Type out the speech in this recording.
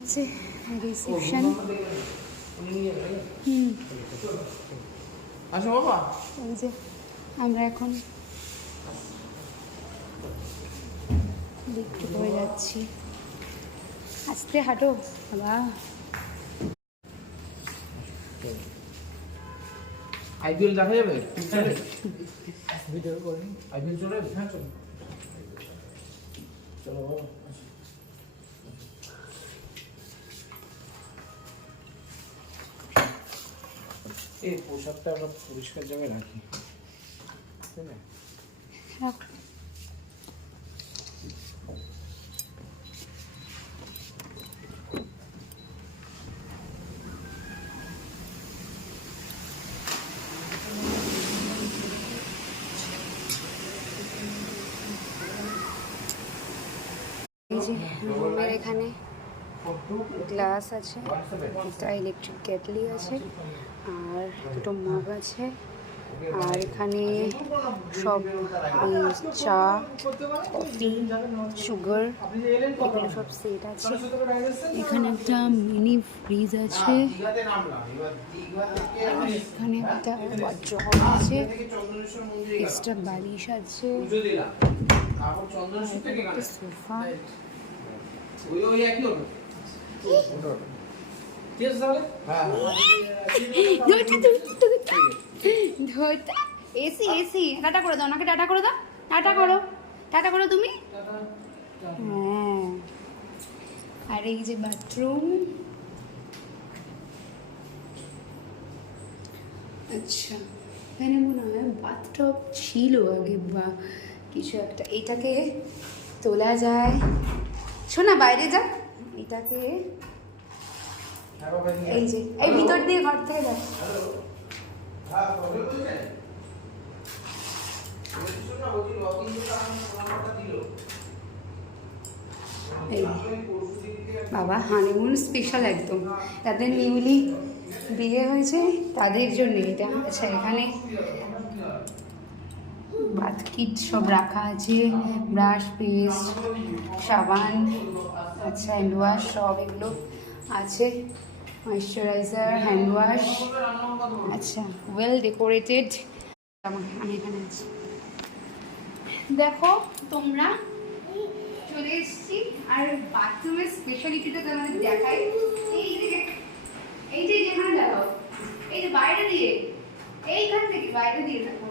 যে রিসেপশন আসো বাবা। এই যে আমরা এখন লিফট করে যাচ্ছি। আস্তে হাঁটো বাবা। আইপিএল দেখা যাবে? ভিডিও করে আইপিএল চলে যাবে? হ্যাঁ চলো চলো বাবা। এই পোশাকটা আমরা পরিষ্কার জায়গায় রাখি, তাই না? রাখ। এই যে রুমের এখানে গ্লাস আছে, একটা ইলেকট্রিক কেটলি আছে, আর দুটো মগ আছে, আর এখানে সব চা, কফি, সুগার এগুলো সব সেট আছে। এখানে একটা মিনি ফ্রিজ আছে, আর এখানে একটা ওয়ার্ড্রব আছে, এক্সট্রা বালিশ আছে, একটা সোফা। এসি এসি টাটা করে দাও, ওনাকে টাটা করে দাও, টাটা করো, টাটা করো তুমি। হ্যাঁ, আর এই যে বাথরুম। আচ্ছা, এখানে মনে হয় বাথটব ছিল আগে বা কিছু একটা। এইটাকে তোলা যায়, শোনা বাইরে যা। এটাকে এই যে এই ভিতর দিয়ে ঘর থেকে যায়। বাবা হানিমুন স্পেশাল একদম, তাদের নিউলি বিয়ে হয়েছে তাদের জন্য এটা। আচ্ছা, এখানে বাথ কিট সব রাখা আছে, ব্রাশ, পেস্ট, সাবান, আচ্ছা হ্যান্ড ওয়াশ সব এগুলো আছে, ময়েশ্চারাইজার, হ্যান্ড ওয়াশ। আচ্ছা, ওয়েল ডেকোরেটেড। আমি এখানে আছি, দেখো তোমরা চলে এসেছি। আর বাথরুমের স্পেশালিটিটা তোমাদের দেখাই। এই যে এই যে যেখানে দেখো, এই যে বাইরে দিয়ে, এইখান থেকে বাইরে দিয়ে দেখো,